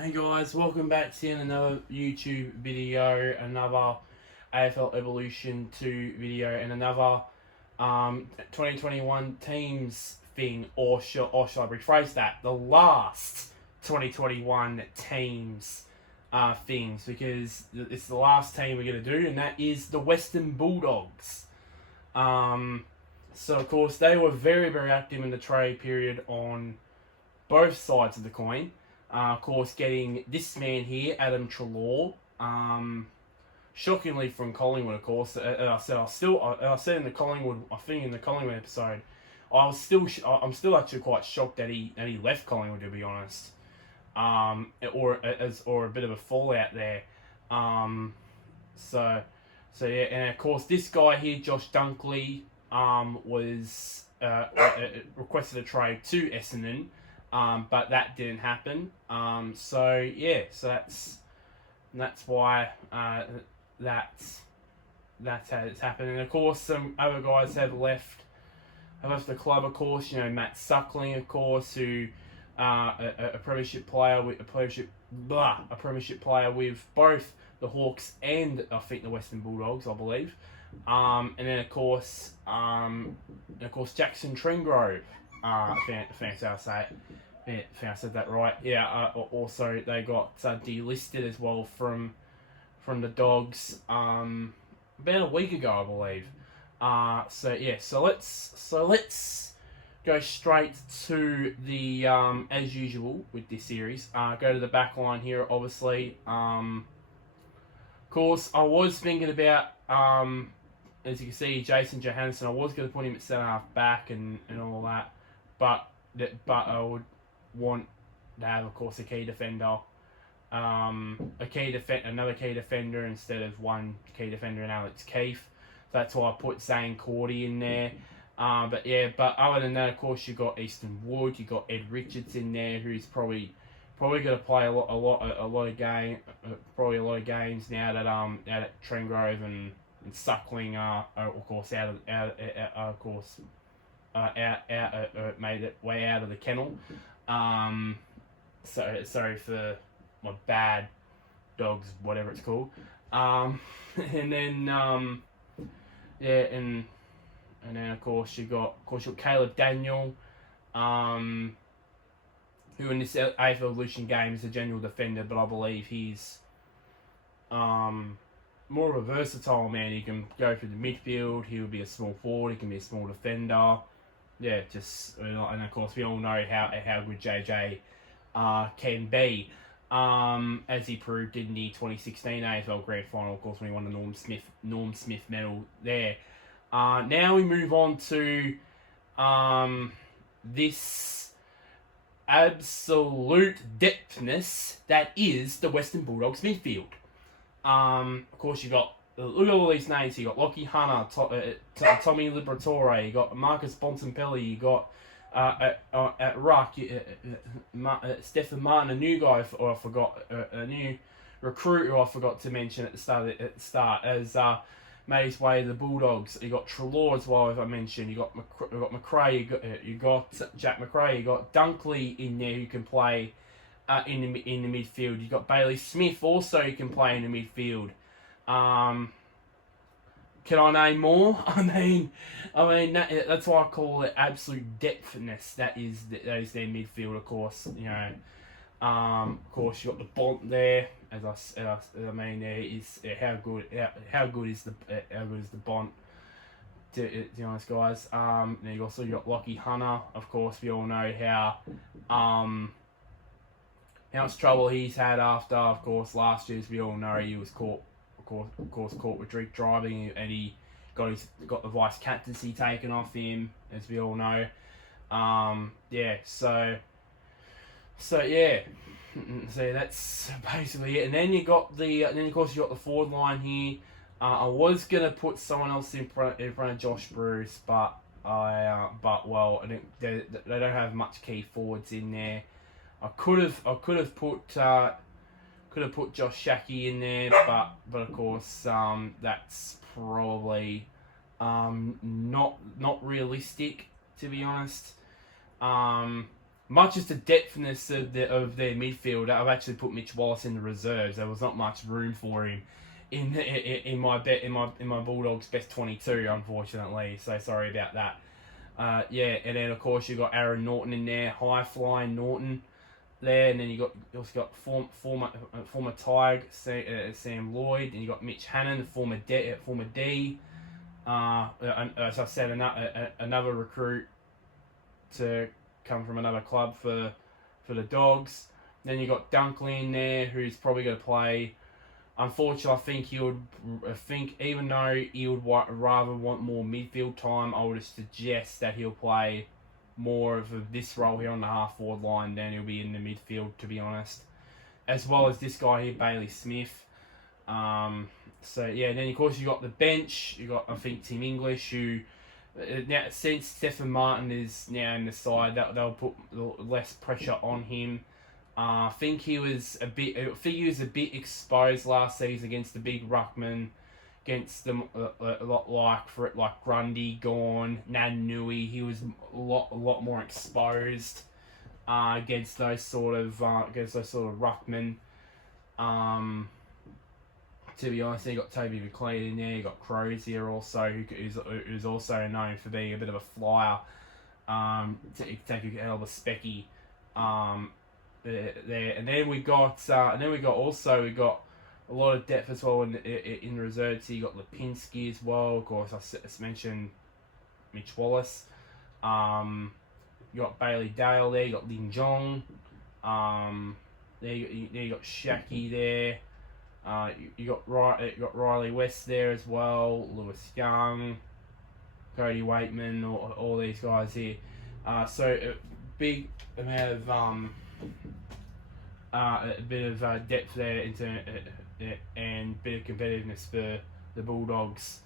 Hey guys, welcome back to another YouTube video, another AFL Evolution 2 video, and another 2021 teams thing, or should I rephrase that, the last 2021 teams things, because it's the last team we're going to do, and that is the Western Bulldogs. So of course they were very, very active in the trade period on both sides of the coin. Of course, getting this man here, Adam Treloar, shockingly from Collingwood, of course. I said in the Collingwood, I think in the Collingwood episode, I'm still actually quite shocked that he left Collingwood, to be honest. Or a bit of a fallout there. So yeah, and of course this guy here, Josh Dunkley, was requested a trade to Essendon. But that didn't happen. So that's why that's how it's happened. And of course, some other guys have left the club. Of course, you know, Matt Suckling, of course, who a premiership player with a premiership player with both the Hawks and I think the Western Bulldogs, I believe. And then of course Jackson Trengrove. Fancy I say it. Yeah, I think I said that right. Yeah. Also, they got delisted as well from the Dogs about a week ago, I believe. So let's go straight to the as usual with this series. Go to the back line here, obviously. Of course, I was thinking about as you can see, Jason Johansson. I was going to put him at centre half back and all that, but I would want to have, of course, a key defender, another key defender instead of one key defender in Alex Keefe. That's why I put Zane Cordy in there. But other than that, of course, you got Easton Wood, you got Ed Richards in there, who's probably going to play a lot of games now that Trengrove and Suckling are of course made it way out of the kennel. Sorry for my bad dogs, whatever it's called. And then and then of course you got Caleb Daniel, who in this AFL Evolution game is a general defender, but I believe he's more of a versatile man. He can go through the midfield. He'll be a small forward. He can be a small defender. Yeah, and of course we all know how good JJ can be, as he proved in the 2016 AFL Grand Final, of course, when he won the Norm Smith medal there. Now we move on to this absolute depthness that is the Western Bulldogs midfield. Of course, you got, look at all these names. You got Lockie Hunter, Tommy Liberatore, you got Marcus Bontempelli, you got at Ruck, Stefan Martin, a new guy I forgot, a new recruit who I forgot to mention at the start, as made his way to the Bulldogs. You got Treloar as well, as I mentioned. You got McRae, you got Jack McRae, you got Dunkley in there who can play in the midfield. You got Bailey Smith also who can play in the midfield. Can I name more? I mean that's why I call it absolute depthness. That is their midfield, of course. You know, of course you got the Bont there. I mean, there is how good is the Bont? To be honest, guys. Then you also got Lockie Hunter. Of course, we all know how much trouble he's had after. Of course, last year, as we all know, he was caught with drink driving, and he got the vice captaincy taken off him, as we all know. So that's basically it. And then of course you got the forward line here. I was gonna put someone else in front of Josh Bruce, but they don't have much key forwards in there. I could have put Josh Shackey in there, but of course that's probably not realistic, to be honest. much as the depthness of their midfield, I've actually put Mitch Wallace in the reserves. There was not much room for him in my Bulldogs best 22, unfortunately. So sorry about that. And then of course you got Aaron Norton in there, high flying Norton there, and then you also got former Tig Sam Lloyd, and you got Mitch Hannon, former D. As I said, another recruit to come from another club for the Dogs. Then you got Dunkley in there, who's probably going to play. Unfortunately, I think even though he would rather want more midfield time, I would suggest that he'll play more of this role here on the half forward line than he'll be in the midfield, to be honest. As well as this guy here, Bailey Smith. So yeah, then of course you got the bench. You got, I think, Tim English, who now since Stephen Martin is now in the side, they'll put less pressure on him. I think he was a bit exposed last season against the big ruckman, against them a lot like Grundy, Gorn, Naitanui. He was a lot more exposed against those sort of ruckmen. To be honest, you got Toby McLean in there. You got Crozier also, who's also known for being a bit of a flyer. Take a hell of a specky. There, and then we got a lot of depth as well in the reserve. So you got Lipinski as well. Of course, I mentioned Mitch Wallace. You got Bailey Dale there. You got Lin Jong. There you got Shaki there. You got Riley West there as well. Lewis Young, Cody Waitman, all these guys here. So a big amount of a bit of depth there and a bit of competitiveness for the Bulldogs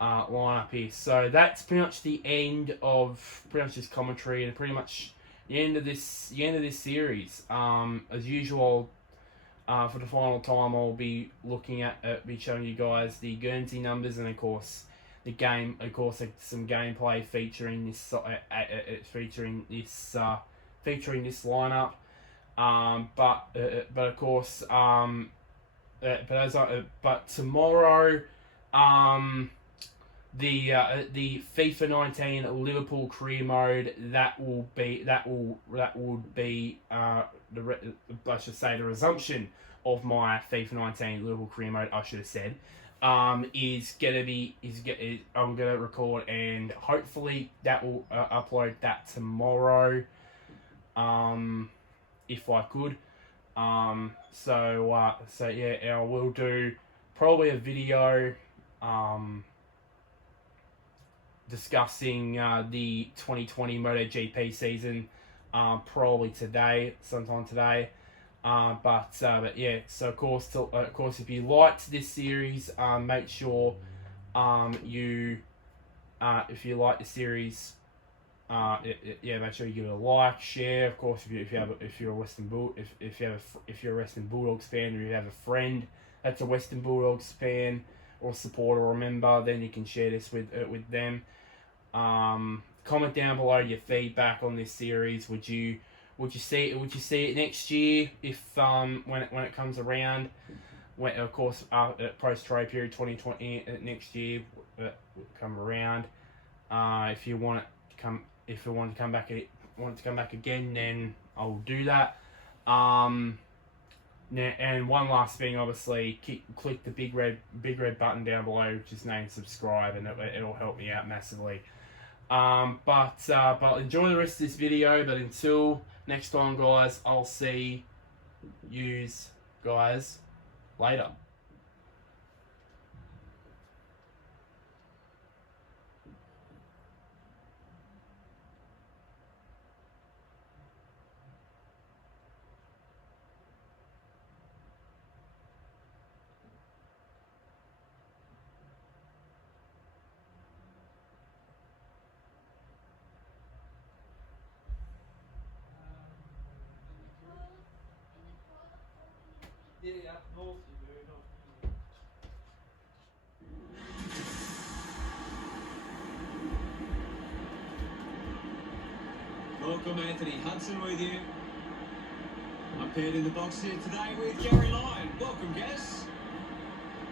lineup here. So that's pretty much the end of this commentary and pretty much the end of this series. As usual, for the final time, I'll be looking at be showing you guys the Guernsey numbers and of course the game. Of course, some gameplay featuring this featuring this lineup. But of course, but tomorrow, the FIFA 19 Liverpool career mode that would be I should say the resumption of my FIFA 19 Liverpool career mode. I should have said. I'm gonna record and hopefully that will upload that tomorrow. If I could. So yeah, I will do probably a video discussing the 2020 MotoGP season, probably sometime today. But yeah, so of course, if you liked this series, make sure if you like the series, make sure you give it a like, share. Of course, if you're a Western Bulldogs fan, or you have a friend that's a Western Bulldogs fan or supporter or member, then you can share this with them. Comment down below your feedback on this series. Would you see it next year if when it comes around? When, of course, post trade period 2020 next year will come around. If you want to come back again, then I'll do that. Now, and one last thing, obviously, click the big red button down below, which is named subscribe, and it'll help me out massively. But enjoy the rest of this video. But until next time, guys, I'll see yous guys later. Yeah, no, Welcome, Anthony Hudson, with you. I'm paired in the box here today with Gary Lyon. Welcome, Gaz.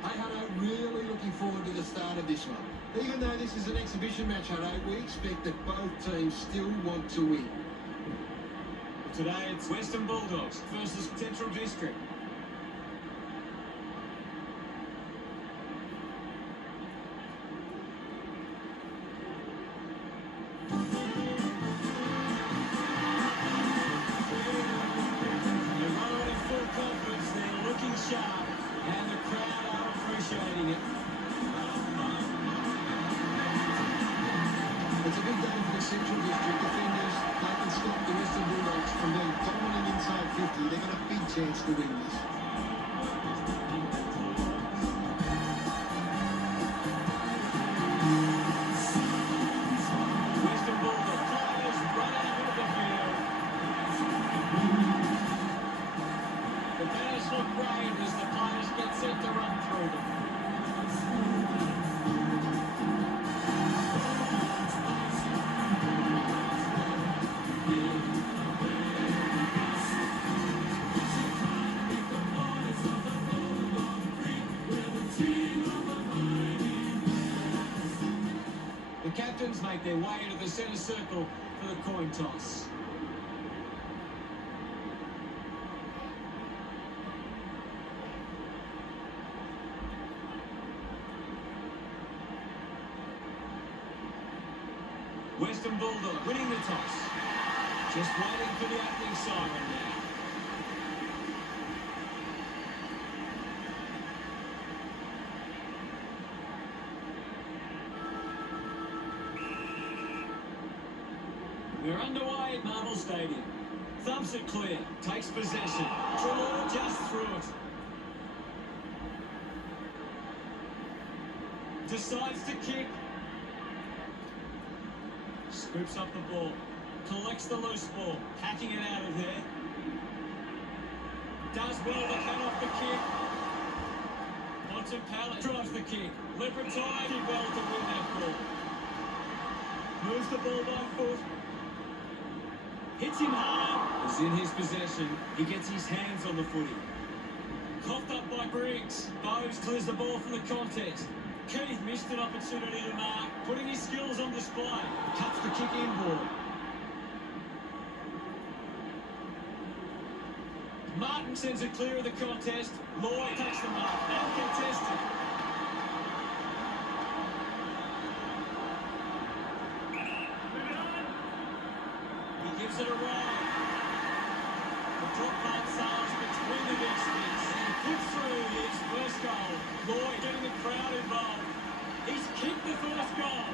Hey, Hutto, really looking forward to the start of this one. Even though this is an exhibition match, Hutto, we expect that both teams still want to win. Today it's Western Bulldogs versus Central District. Sharp, and the crowd are appreciating it. It's a big day for the Central District defenders. They can stop the Western Bulldogs from being dominant inside 50. They've got a big chance to win this. Western Bulldogs players run out of the field. The banners look great as the players get set to run through them. The captains make their way into the centre circle for the coin toss. Western Bulldog winning the toss. Just waiting for the opening siren now. We're underway at Marvel Stadium. Thumps it clear, takes possession. Trelaw just through it. Decides to kick. Scoops up the ball. Collects the loose ball. Hacking it out of there. Does well to cut off the kick. Watson Pallet drives the kick. Leopardine did well to win that ball. Moves the ball by foot. Hits him hard. Is in his possession. He gets his hands on the footy. Coughed up by Briggs. Bowes clears the ball from the contest. Keith missed an opportunity to mark, putting his skills on display. Cuts the kick inboard. Martin sends it clear of the contest. Lloyd takes the mark. Uncontested. He gives it a ride. The drop punt sails between the big sticks. And puts through his first goal. Lloyd getting the crowd involved. He's kicked the first goal.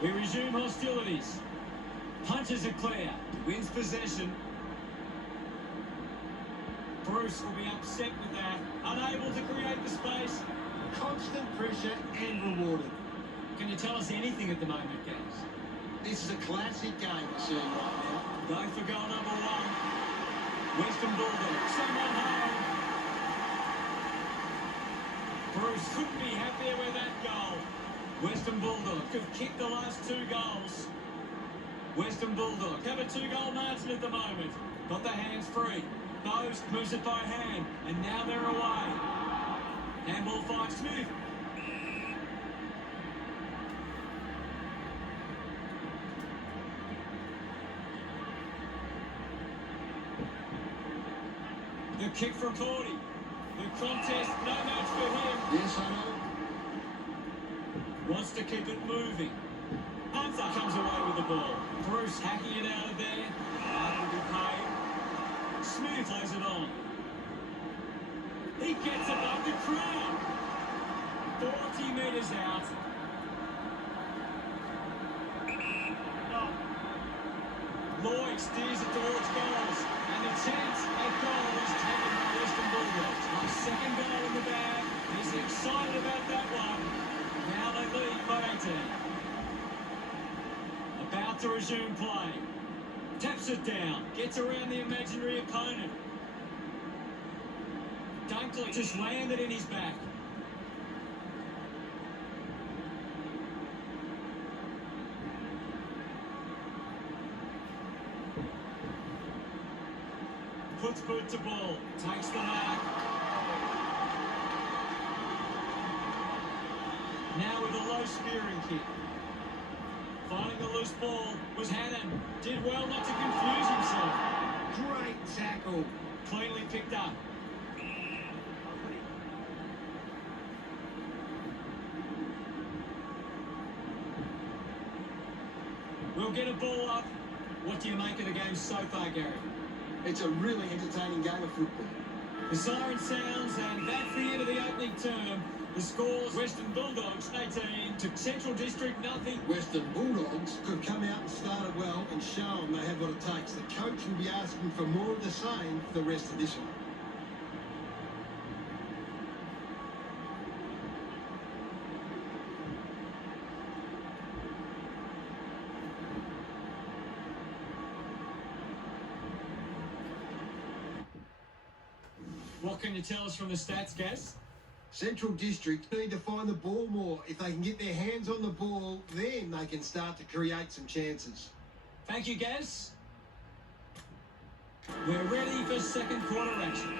We resume hostilities. Punches it clear. Wins possession. Bruce will be upset with that. Unable to create the space. Constant pressure and rewarded. Can you tell us anything at the moment, guys? This is a classic game we're seeing right now. Go for goal number one. Western Bulldogs. Someone home. Bruce couldn't be happier with that goal. Western Bulldogs have kicked the last two goals. Western Bulldogs have a 2-goal margin at the moment. Got their hands free. Bowes moves it by hand, and now they're away. Handball finds Smith. The kick from Cordy. The contest, no match for him. Yes, I know. Wants to keep it moving. Hunter comes away with the ball. Bruce hacking it out of there. That will be paid. Smith lays it on. He gets above the crowd. 40 metres out. Lloyd steers it towards goals. And the chance at goal is taken by Western Bulldogs. A second goal in the bag. He's excited about that one. Now they lead by 18. About to resume play. Taps it down. Gets around the imaginary opponent. Dunkley just landed in his back. boot to ball. Takes the mark. Now with a low spearing kick. Finding the loose ball was Hannon. Did well not to confuse himself. Great tackle. Cleanly picked up. We'll get a ball up. What do you make of the game so far, Gary? It's a really entertaining game of football. The siren sounds, and that's the end of the opening term. The scores: Western Bulldogs 18 to Central District nothing. Western Bulldogs could come out and started well and show them they have what it takes. The coach will be asking for more of the same for the rest of this one. What can you tell us from the stats, Gaz? Central District need to find the ball more. If they can get their hands on the ball, then they can start to create some chances. Thank you, Gaz. We're ready for second quarter action.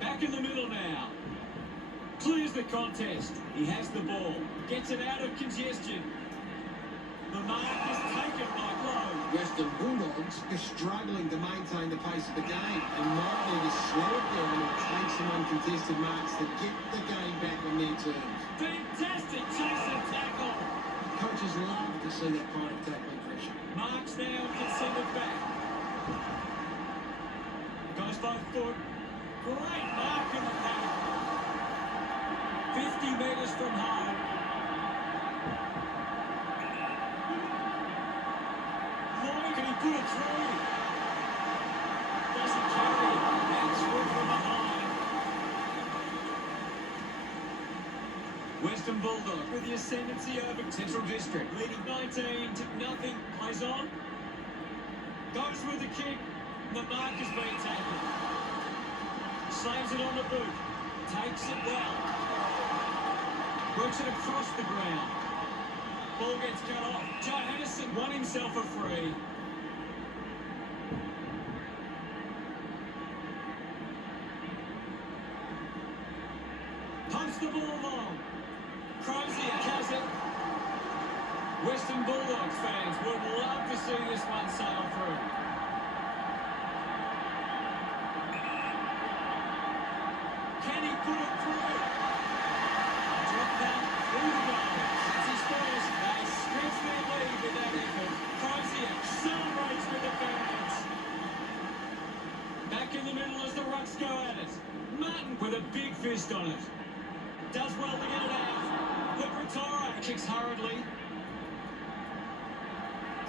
Back in the middle now. Clears the contest. He has the ball. Gets it out of congestion. The mark is taken by Lowe. Western Bulldogs are struggling to maintain the pace of the game and might need to slow it down or take some uncontested marks to get the game back on their terms. Fantastic chase and tackle. Coaches love to see that kind of tackling pressure. Marks now can send it back. Goes by foot. Great mark in the pack. 50 metres from home. Lloyd, can he put it through? Doesn't carry it. That's good from behind. Western Bulldog with the ascendancy over Central District, leading 19 to nothing. Plays on. Goes with the kick. The mark has been taken. Slams it on the boot. Takes it well. Works it across the ground. Ball gets cut off. Joe Henderson won himself a free. Pumps the ball long. Crozier has it. Western Bulldogs fans would love to see this one sail through. Can he put it through? Drop that through the goal. It's his first. They stretch their lead with that effort. Crozier celebrates with the fans. Back in the middle as the Rucks go at it. Martin with a big fist on it. Does well to get it out. Liberatore kicks hurriedly.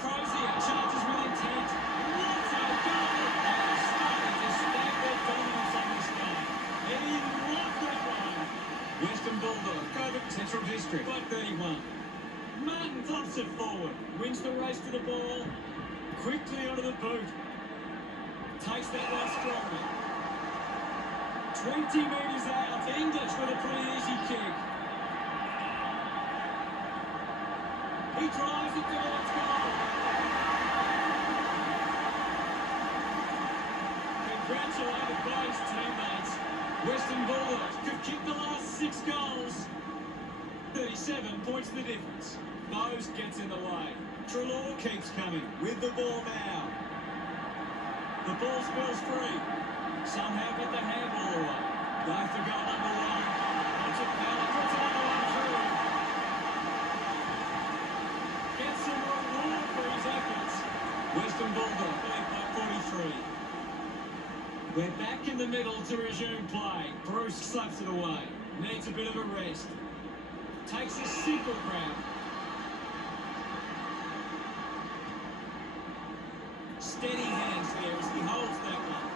Crozier charges with intent. What a goal! They're starting to stamp their dominance on this game. He loved that one. Western Bulldogs over Central District by 31. Martin thumps it forward. Wins the race to the ball. Quickly onto the boot. Takes that one strongly. 20 metres out. English with a pretty easy kick. He drives it towards goal. Congratulated by his teammates. Western Bulldogs could kick the last 6 goals. 37 points the difference. Bose gets in the way. Trelaw keeps coming with the ball now. The ball spills free. Somehow get the handball away. Going for goal number 1. Puts it power. Puts another one through. Gets some reward for his efforts. Western Bulldog lead by 43. We're back in the middle to resume play. Bruce slaps it away. Needs a bit of a rest. Takes a simple grab. Steady hands there as he holds that one.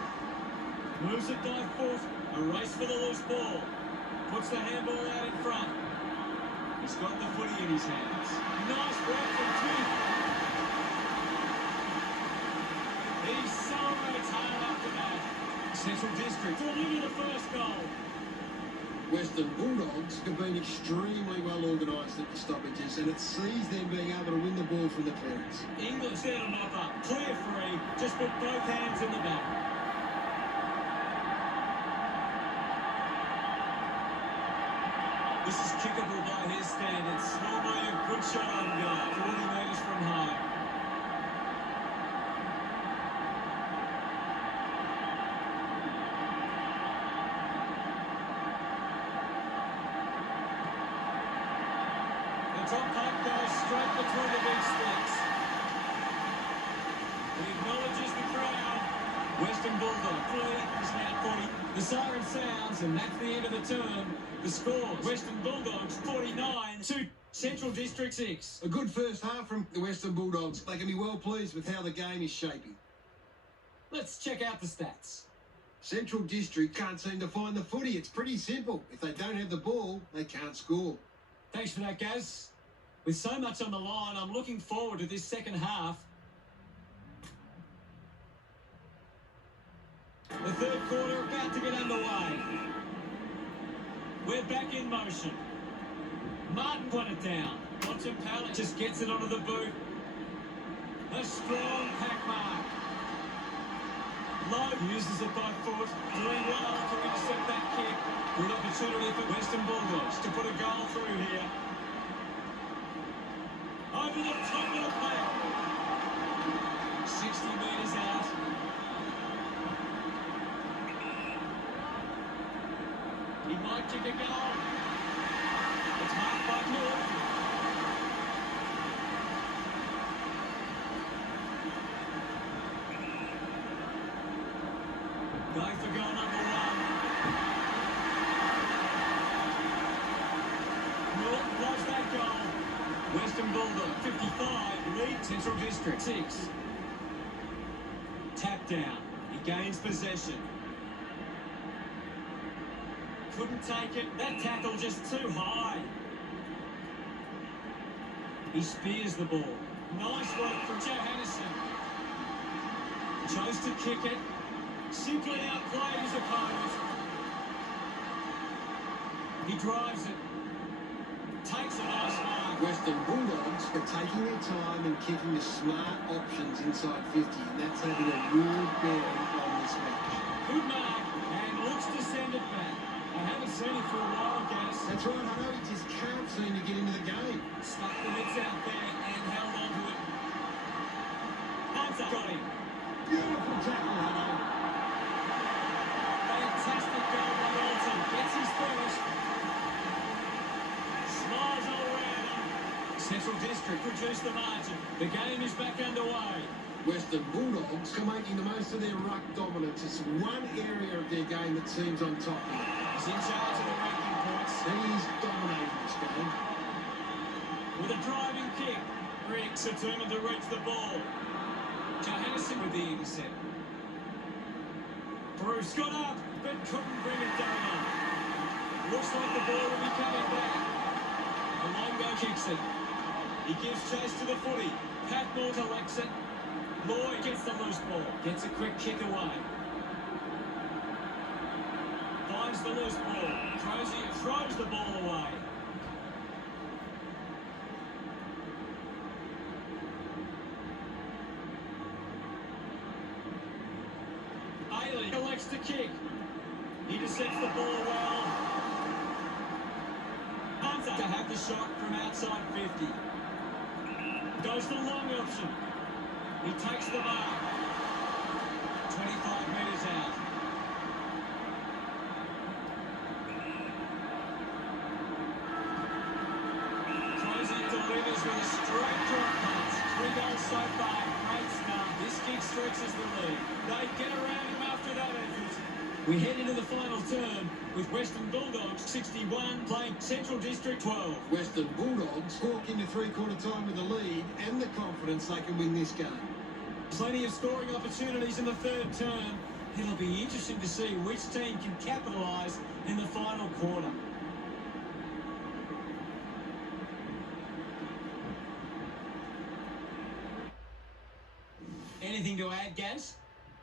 Moves it by foot. A race for the loose ball. Puts the handball out in front. He's got the footy in his hands. Nice work from Keith. He celebrates hard after that. Central District deliver the first goal. Western Bulldogs have been extremely well organised at the stoppages, and it sees them being able to win the ball from the clearance. English there to mop up. Clear free. Just put both hands in the back. This is kickable by his standards. Normally a good shot on goal. 40 metres from home. The top punt goes straight between the big sticks. He acknowledges the crowd. Western Bulldogs is now 40. The siren sounds, and that's the end of the term. The scores: Western Bulldogs 49 to Central District 6. A good first half from the Western Bulldogs. They can be well pleased with how the game is shaping. Let's check out the stats. Central District can't seem to find the footy. It's pretty simple. If they don't have the ball, they can't score. Thanks for that, Gaz. With so much on the line, I'm looking forward to this second half. The third quarter about to get underway. We're back in motion. Martin put it down. Watson Pallet just gets it onto the boot. A strong pack mark. Lowe uses it by foot, doing well to intercept that kick. Good opportunity for Western Bulldogs to put a goal through here. Over the top of the pack. 60 metres out. He might kick a goal. It's marked by North. Going for goal number one. North loves that goal. Western Bulldog 55 lead Central District 6. Tap down. He gains possession. Couldn't take it. That tackle just too high. He spears the ball. Nice work from Johannesson. Chose to kick it. Simply outplayed his opponent. He drives it. Takes a nice mark. Western Bulldogs are taking their time and kicking the smart options inside 50, and that's having a real bearing on this match. Good mark, and looks to send it back. I haven't seen it for a while, Gas. That's right, I know he just can't seem to get into the game. Stuck the mitts out there and held on to it. Hunter got him. Beautiful tackle, Hunter. Fantastic goal by Alton. Gets his first. Smiles all around him. Central District reduced the margin. The game is back underway. Western Bulldogs are making the most of their ruck dominance. It's one area of their game that seems on top of it. He's in charge of the ranking points. He's dominating this game. With a driving kick. Briggs determined to reach the ball. Johannesson with the intercept. Bruce got up, but couldn't bring it down. Looks like the ball will be coming back. Alongo kicks it. He gives chase to the footy. Patmore collects it. Lloyd gets the loose ball. Gets a quick kick away. Finds the loose ball. Crozier throws the ball away. Ailey elects to kick. He intercepts the ball well. Hunter to have the shot from outside 50. Goes the long option. He takes the mark. 25 metres out. Crozier delivers with a straight drop pass. 3 goals so far. Great start. This kick stretches the lead. They get around him after that effort. We head into the final term with Western Bulldogs 61 playing Central District 12. Western Bulldogs walk into three-quarter time with the lead and the confidence they can win this game. Plenty of scoring opportunities in the third term. It'll be interesting to see which team can capitalise in the final quarter. Anything to add, Gaz?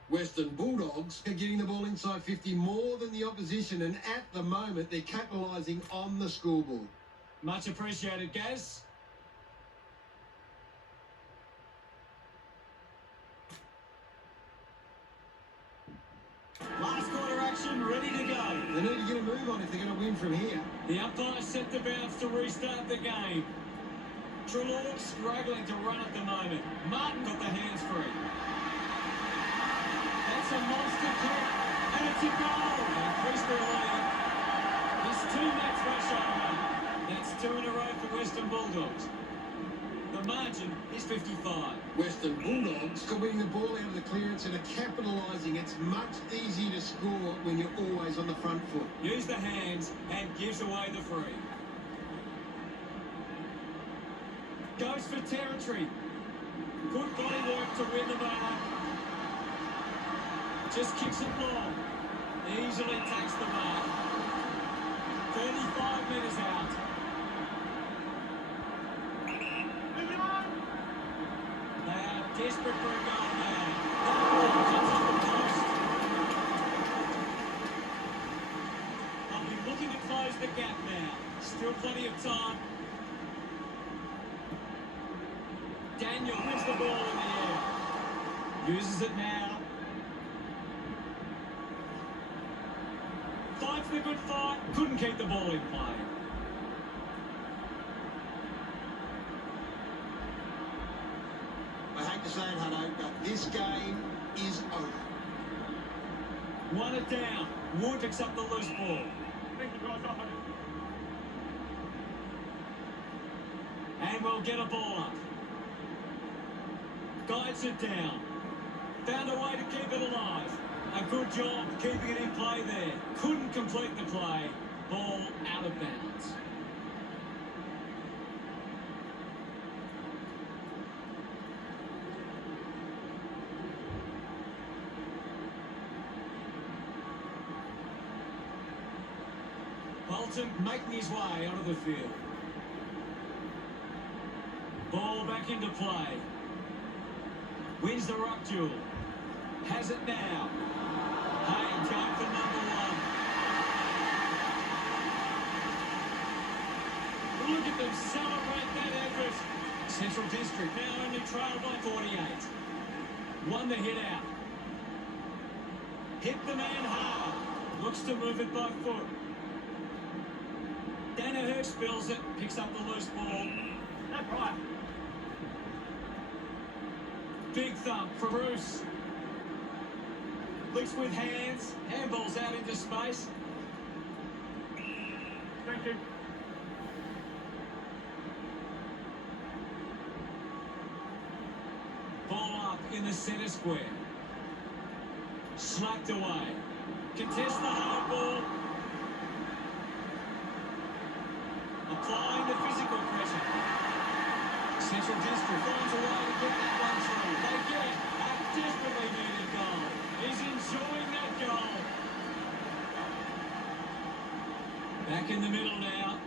Western Bulldogs are getting the ball inside 50 more than the opposition, and at the moment they're capitalising on the scoreboard. Much appreciated, Gaz. Last quarter action. position, ready to go. They need to get a move on if they're going to win from here. The umpire set the bounce to restart the game. Trelaw struggling to run at the moment. Martin got the hands free. That's a monster kick, and it's a goal. Increase their lead. This two-match rush over. That's 2 in a row for Western Bulldogs. The margin is 55. Western Bulldogs are winning the ball out of the clearance and are capitalising. It's much easier to score when you're always on the front foot. Use the hands and gives away the free. Goes for territory. Good body work to win the mark. Just kicks it long. Easily takes the mark. 35 metres out. They are desperate for a goal now. That ball comes up the post. They'll be looking to close the gap now. Still plenty of time. Daniel wins the ball in the air. Uses it now. Fights the good fight. Couldn't keep the ball in play. I hate to say it, Hutto, but this game is over. One it down. Wood picks up the loose ball. And we'll get a ball up. Guides it down. Found a way to keep it alive. A good job keeping it in play there. Couldn't complete the play. Ball out of bounds. Bolton making his way onto the field. Ball back into play. Wins the ruck duel. Has it now. Haynes going for number 1. Look at them celebrate that effort. Central District now only trailed by 48. Won the hit out. Hit the man hard. Looks to move it by foot. Danaher spills it. Picks up the loose ball. That's right. Big thump for Bruce. Looks with hands. Handballs out into space. Thank you. Ball up in the centre square. Slapped away. Contest the hard ball. Applying the physical pressure. Central District finds a way to get that one through. They get a desperately needed goal. He's enjoying that goal. Back in the middle now.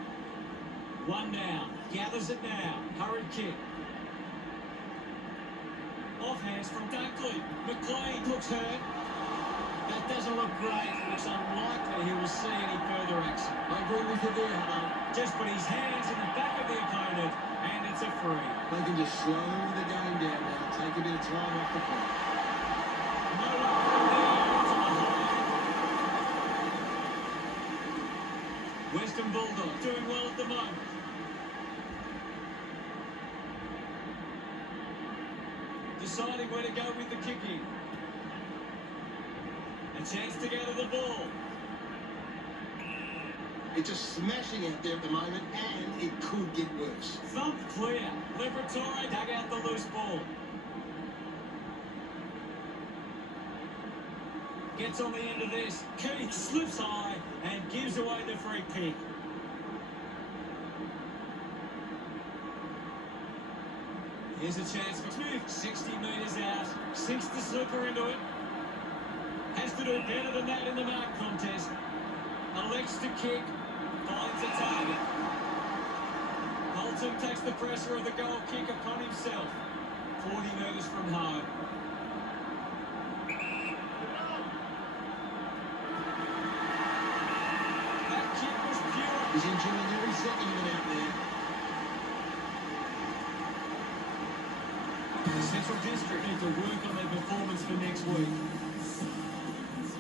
One down. Gathers it now. Hurried kick. Off hands from Dunkley. McLean looks hurt. That doesn't look great. Looks unlikely he will see any further action. I agree with you there, Hutto. Just put his hands in the back of the opponent, and it's a free. They can just slow the game down now. Take a bit of time off the clock. No luck from there to the high. Western Bulldogs doing well at the moment. Deciding where to go with the kicking. A chance to go to the ball. It's just smashing out there at the moment, and it could get worse. Thump clear. Liberatore dug out the loose ball. Gets on the end of this. Keith slips high and gives away the free kick. Here's a chance for Smith. 60 metres out. Sinks the slipper into it. Has to do better than that in the mark contest. Elects to kick. Finds a target. Bolton takes the pressure of the goal kick upon himself. 40 metres from home. That kick was pure. He's enjoying every second of it out there. The Central District need to work on their performance for next week.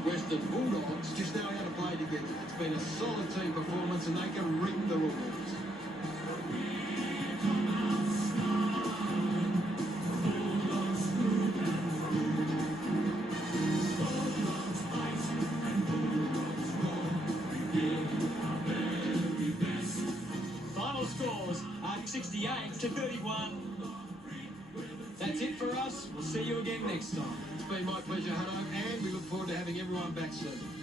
Western The Bulldogs just know how to play together. It's been a solid team performance and they can ring the rules. Final scores are 68 to 31. That's it for us. We'll see you again next time. It's been my pleasure, Hutto, and we look forward to having everyone back soon.